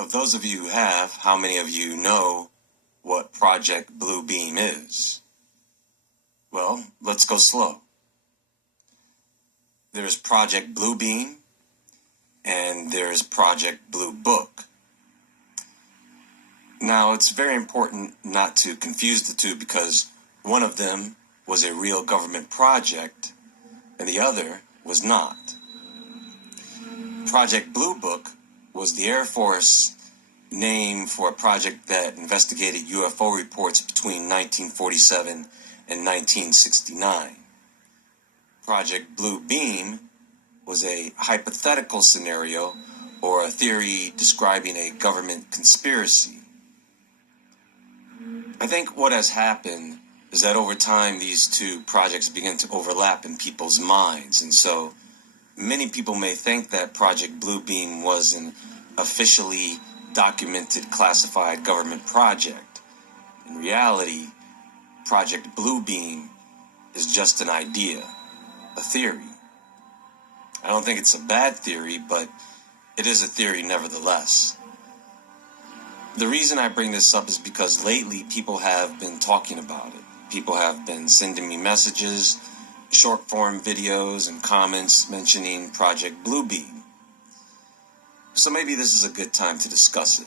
Of those of you who have, how many of you know what Project Bluebeam is? Well, let's go slow. There's Project Bluebeam and there's Project Blue Book. Now, it's very important not to confuse the two because one of them was a real government project and the other was not. Project Blue Book was the Air Force name for a project that investigated UFO reports between 1947 and 1969. Project Bluebeam was a hypothetical scenario or a theory describing a government conspiracy. I think what has happened is that over time these two projects begin to overlap in people's minds, and so many people may think that Project Bluebeam was an officially documented classified government project. In reality, Project Bluebeam is just an idea, a theory. I don't think it's a bad theory, but it is a theory nevertheless. The reason I bring this up is because lately people have been talking about it. People have been sending me messages, short form videos, and comments mentioning Project Bluebeam. So maybe this is a good time to discuss it.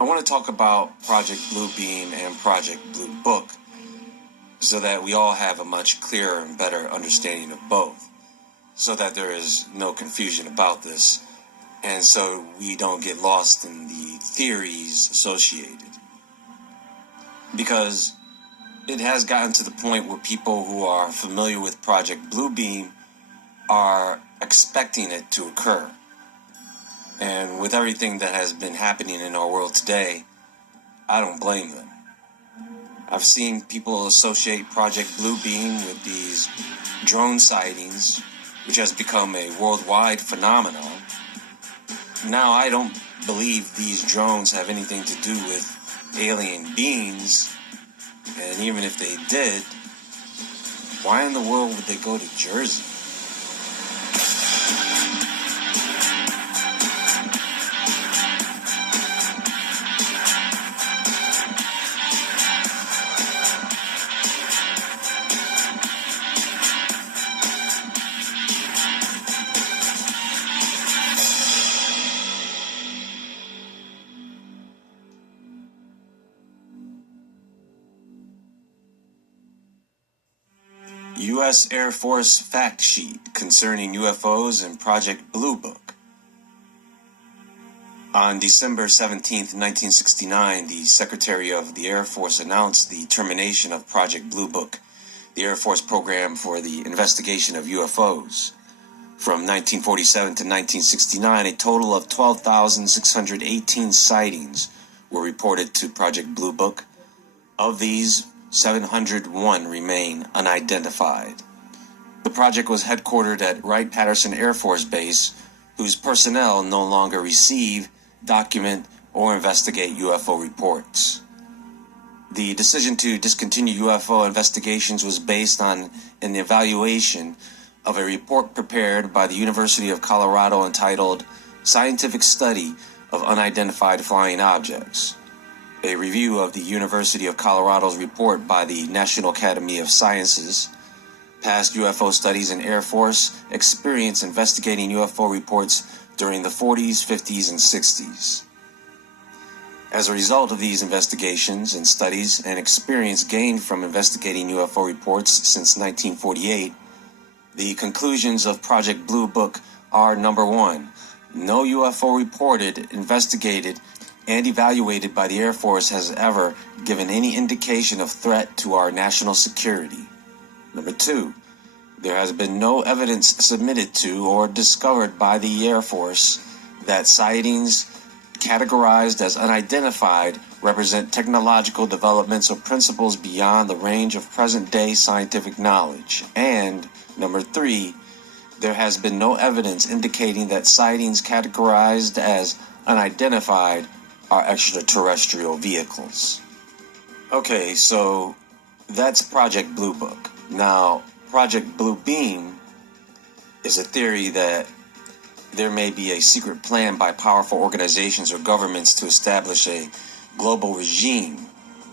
I want to talk about Project Bluebeam and Project Blue Book so that we all have a much clearer and better understanding of both, so that there is no confusion about this, and so we don't get lost in the theories associated. Because it has gotten to the point where people who are familiar with Project Bluebeam are expecting it to occur. And with everything that has been happening in our world today, I don't blame them. I've seen people associate Project Bluebeam with these drone sightings, which has become a worldwide phenomenon. Now, I don't believe these drones have anything to do with alien beings, and even if they did, why in the world would they go to Jersey? U.S. Air Force fact sheet concerning UFOs and Project Blue Book. On December 17, 1969, the Secretary of the Air Force announced the termination of Project Blue Book, the Air Force program for the investigation of UFOs. From 1947 to 1969, a total of 12,618 sightings were reported to Project Blue Book. Of these, 701 remain unidentified. The project was headquartered at Wright-Patterson Air Force Base, whose personnel no longer receive, document, or investigate UFO reports. The decision to discontinue UFO investigations was based on an evaluation of a report prepared by the University of Colorado entitled Scientific Study of Unidentified Flying Objects. A review of the University of Colorado's report by the National Academy of Sciences, past UFO studies and Air Force experience investigating UFO reports during the 40s, 50s, and 60s. As a result of these investigations and studies and experience gained from investigating UFO reports since 1948, the conclusions of Project Blue Book are: number one, no UFO reported, investigated, and evaluated by the Air Force has ever given any indication of threat to our national security. Number two, there has been no evidence submitted to or discovered by the Air Force that sightings categorized as unidentified represent technological developments or principles beyond the range of present-day scientific knowledge. And number three, there has been no evidence indicating that sightings categorized as unidentified are extraterrestrial vehicles. Okay, so that's Project Blue Book. Now, Project Bluebeam is a theory that there may be a secret plan by powerful organizations or governments to establish a global regime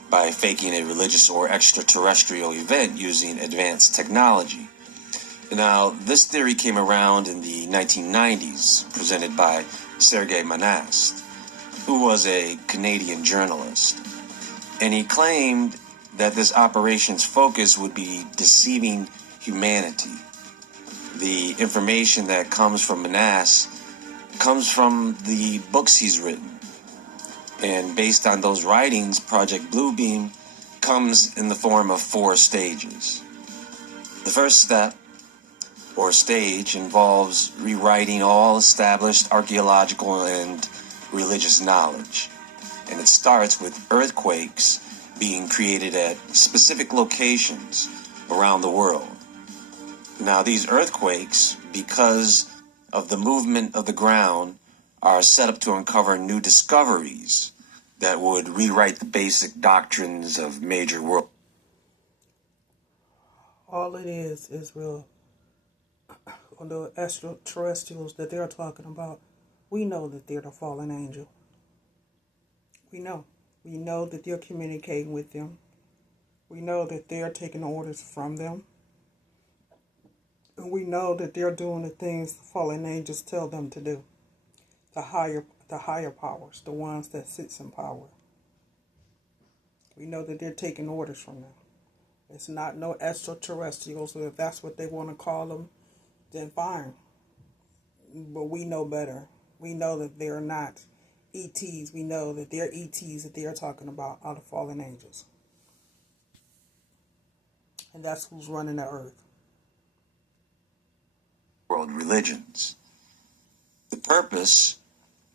by faking a religious or extraterrestrial event using advanced technology. Now, this theory came around in the 1990s, presented by Sergei Monast, who was a Canadian journalist. And he claimed that this operation's focus would be deceiving humanity. The information that comes from Monast comes from the books he's written. And based on those writings, Project Bluebeam comes in the form of 4 stages. The first step, or stage, involves rewriting all established archaeological and religious knowledge. And it starts with earthquakes being created at specific locations around the world. Now, these earthquakes, because of the movement of the ground, are set up to uncover new discoveries that would rewrite the basic doctrines of major world. All it is real. On the extraterrestrials that they're talking about, we know that they're the fallen angel. We know. We know that they're communicating with them. We know that they're taking orders from them. And we know that they're doing the things the fallen angels tell them to do. The higher powers, the ones that sits in power. We know that they're taking orders from them. It's not no extraterrestrials, or if that's what they want to call them, then fine. But we know better. We know that they're not ETs. We know that they're ETs that they're talking about are the fallen angels. And that's who's running the earth. World religions. The purpose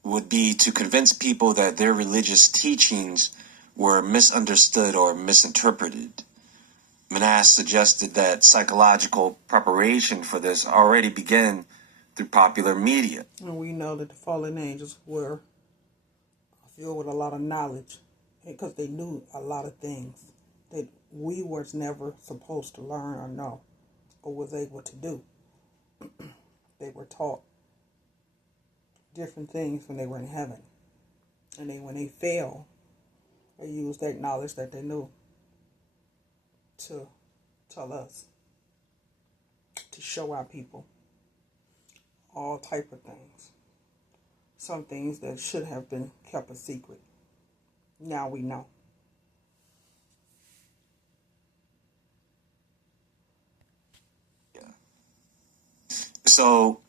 would be to convince people that their religious teachings were misunderstood or misinterpreted. Monast suggested that psychological preparation for this already began through popular media. And we know that the fallen angels were filled with a lot of knowledge because they knew a lot of things that we was never supposed to learn or know or was able to do. They were taught different things when they were in heaven. And then when they failed, they used that knowledge that they knew to tell us, to show our people all type of things. Some things that should have been kept a secret. Now we know. So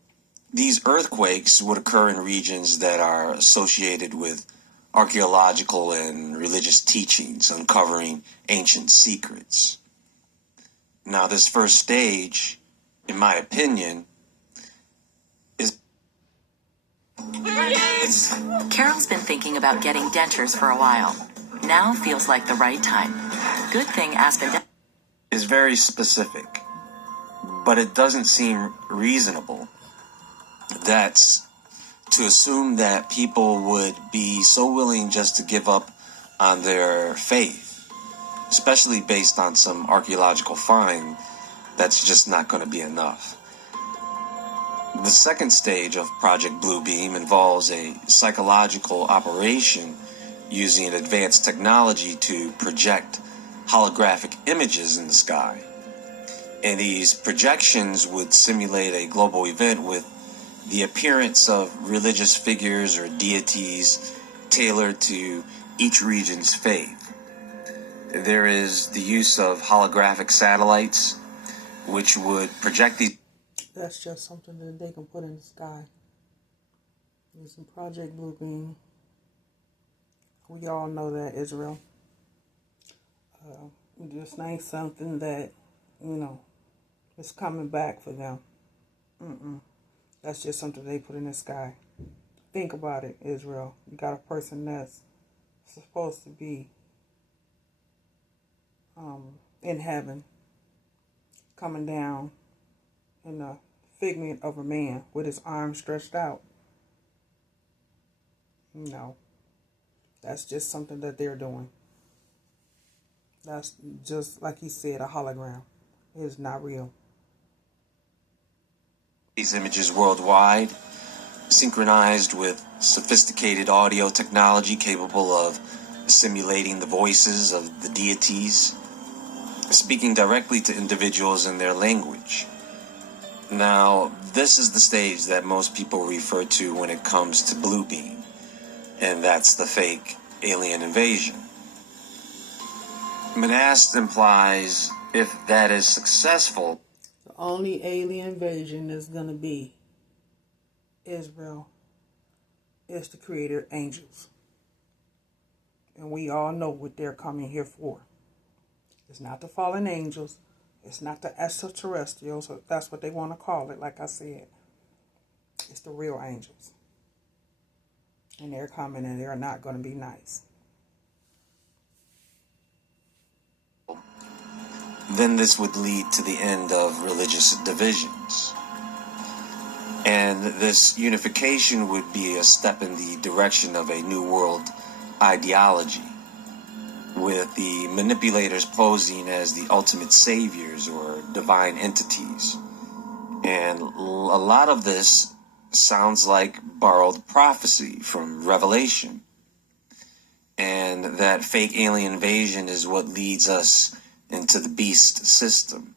these earthquakes would occur in regions that are associated with archaeological and religious teachings, uncovering ancient secrets. Now, this first stage, in my opinion, is... Carol's been thinking about getting dentures for a while. Now feels like the right time. Good thing Aspen is very specific, but it doesn't seem reasonable. That's to assume that people would be so willing just to give up on their faith, especially based on some archaeological find. That's just not going to be enough. The second stage of Project Bluebeam involves a psychological operation using advanced technology to project holographic images in the sky. And these projections would simulate a global event with the appearance of religious figures or deities tailored to each region's faith. There is the use of holographic satellites, which would project these... That's just something that they can put in the sky. Using Project Bluebeam. We all know that, Israel. This ain't something that, is coming back for them. That's just something they put in the sky. Think about it, Israel. You got a person that's supposed to be in heaven, coming down in the figment of a man with his arms stretched out. No. That's just something that they're doing. That's just, like he said, a hologram. It's not real. These images worldwide synchronized with sophisticated audio technology capable of simulating the voices of the deities, speaking directly to individuals in their language. Now, this is the stage that most people refer to when it comes to Bluebeam, and that's the fake alien invasion. Manast implies if that is successful, The only alien invasion is going to be Israel is the created angels. And we all know what they're coming here for. It's not the fallen angels. It's not the extraterrestrials. That's what they want to call it, like I said. It's the real angels. And they're coming and they're not going to be nice. then this would lead to the end of religious divisions. And this unification would be a step in the direction of a new world ideology, with the manipulators posing as the ultimate saviors or divine entities. And a lot of this sounds like borrowed prophecy from Revelation. And that fake alien invasion is what leads us into the beast system.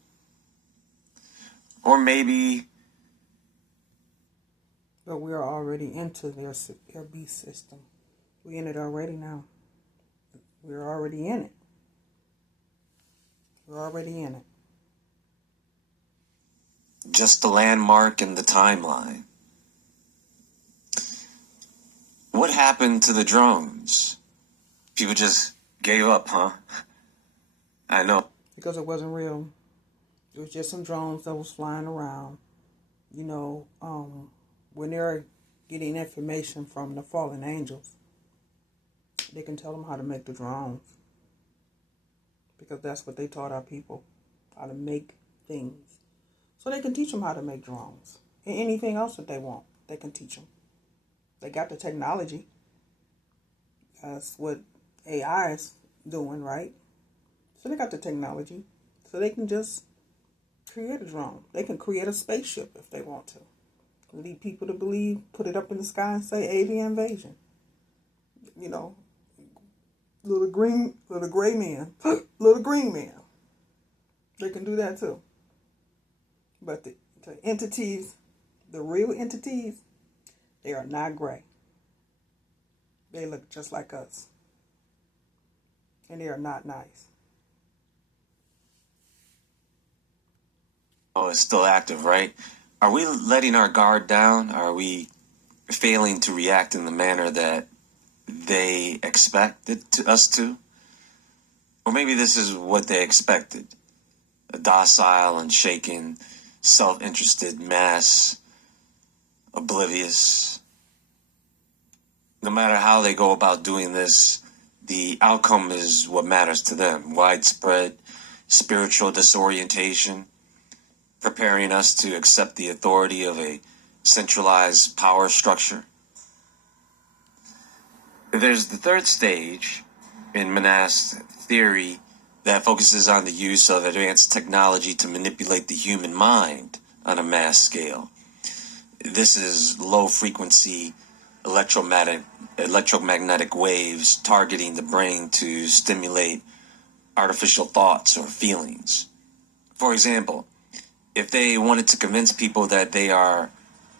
Or maybe... But we're already into their beast system. We're in it already now. We're already in it. We're already in it. just a landmark in the timeline. What happened to the drones? People just gave up, huh? I know. Because it wasn't real. It was just some drones that was flying around. You know, when they're getting information from the fallen angels, they can tell them how to make the drones. Because that's what they taught our people, how to make things. So they can teach them how to make drones. And anything else that they want, they can teach them. They got the technology. That's what AI is doing, right? So they got the technology. So they can just create a drone. They can create a spaceship if they want to. Lead people to believe, put it up in the sky and say alien invasion. You know, little gray man, little green man. They can do that too. But the entities, the real entities, they are not gray. They look just like us. And they are not nice. Oh, it's still active, right? Are we letting our guard down? Are we failing to react in the manner that they expected us to? Or maybe this is what they expected. A docile, unshaken, self-interested mass, oblivious. No matter how they go about doing this, the outcome is what matters to them. Widespread spiritual disorientation, preparing us to accept the authority of a centralized power structure. There's the third stage in Manast's theory that focuses on the use of advanced technology to manipulate the human mind on a mass scale. This is low-frequency electromagnetic waves targeting the brain to stimulate artificial thoughts or feelings. For example, if they wanted to convince people that they are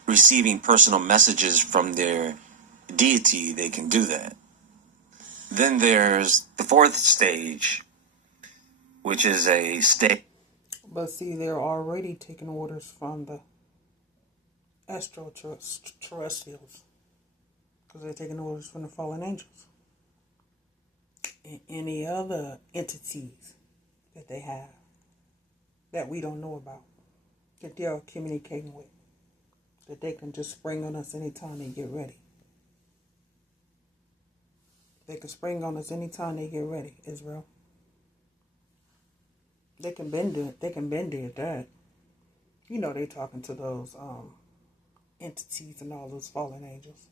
receiving personal messages from their deity, they can do that. Then there's the fourth stage, which is a state. But see, they're already taking orders from the extraterrestrials. Because they're taking orders from the fallen angels. And any other entities that they have that we don't know about, that they're communicating with, that they can just spring on us anytime they get ready. They can spring on us anytime they get ready, Israel. They can bend it. They can bend it at that. You know they talking to those entities and all those fallen angels.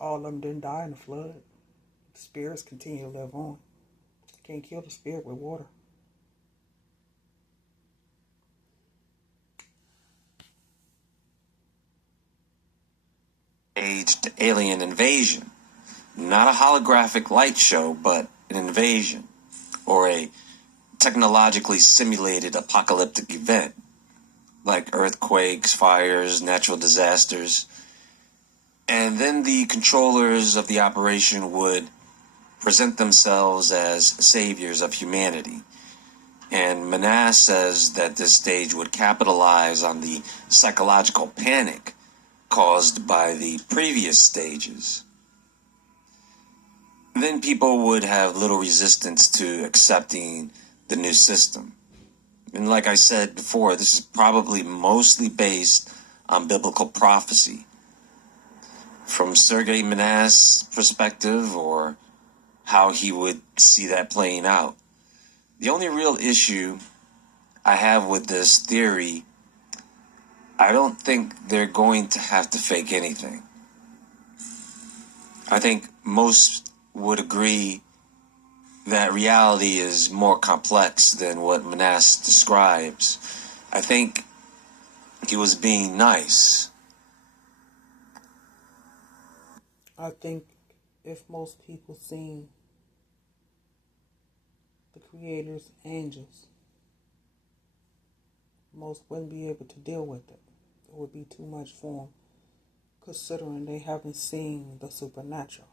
All of them didn't die in the flood. The spirits continue to live on. Can't kill the spirit with water. staged alien invasion. Not a holographic light show, but an invasion, or a technologically simulated apocalyptic event, like earthquakes, fires, natural disasters. And then the controllers of the operation would present themselves as saviors of humanity. And Manas says that this stage would capitalize on the psychological panic caused by the previous stages. Then people would have little resistance to accepting the new system. And like I said before, this is probably mostly based on biblical prophecy. From Sergei Manas' perspective, or how he would see that playing out. The only real issue I have with this theory, I don't think they're going to have to fake anything. I think most would agree that reality is more complex than what Manas describes. I think he was being nice. I think if most people seen the Creator's angels, most wouldn't be able to deal with it. It would be too much for them, considering they haven't seen the supernatural.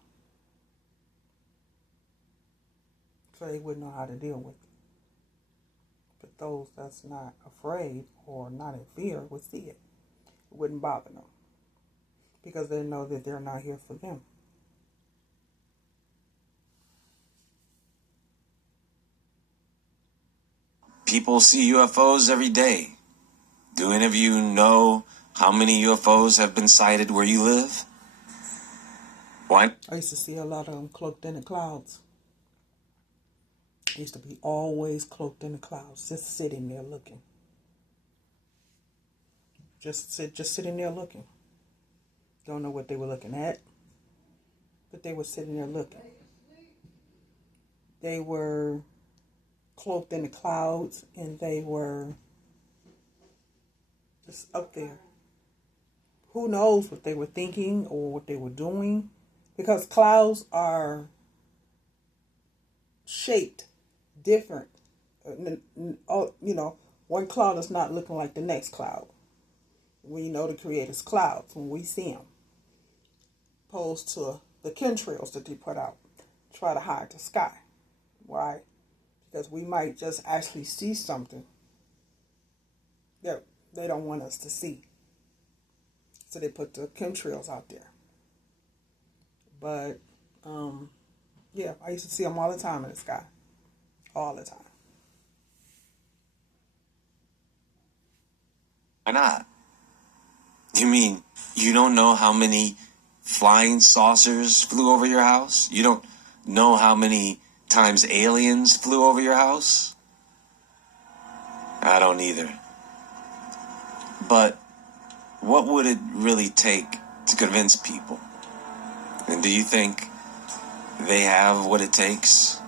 So they wouldn't know how to deal with it. But those that's not afraid or not in fear would see it. It wouldn't bother them, because they know that they're not here for them. People see UFOs every day. Do any of you know how many UFOs have been sighted where you live? Why? I used to see a lot of them cloaked in the clouds. I used to be always cloaked in the clouds, just sitting there looking. Just sitting there looking. Don't know what they were looking at, but they were sitting there looking. They were cloaked in the clouds, and they were just up there. Who knows what they were thinking or what they were doing, because clouds are shaped different. One cloud is not looking like the next cloud. We know the Creator's clouds when we see them, opposed to the chemtrails that they put out, try to hide the sky. Why? Because we might just actually see something that they don't want us to see. So they put the chemtrails out there. But, yeah, I used to see them all the time in the sky. All the time. Why not? You mean you don't know how many flying saucers flew over your house? You don't know how many times aliens flew over your house? I don't either. But what would it really take to convince people? And do you think they have what it takes?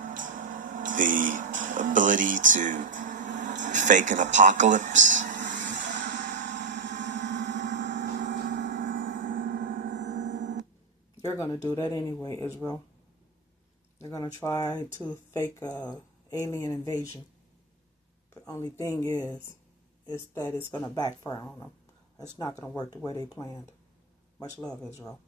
The ability to fake an apocalypse? They're going to do that anyway, Israel. They're going to try to fake a alien invasion. The only thing is that it's going to backfire on them. It's not going to work the way they planned. Much love, Israel.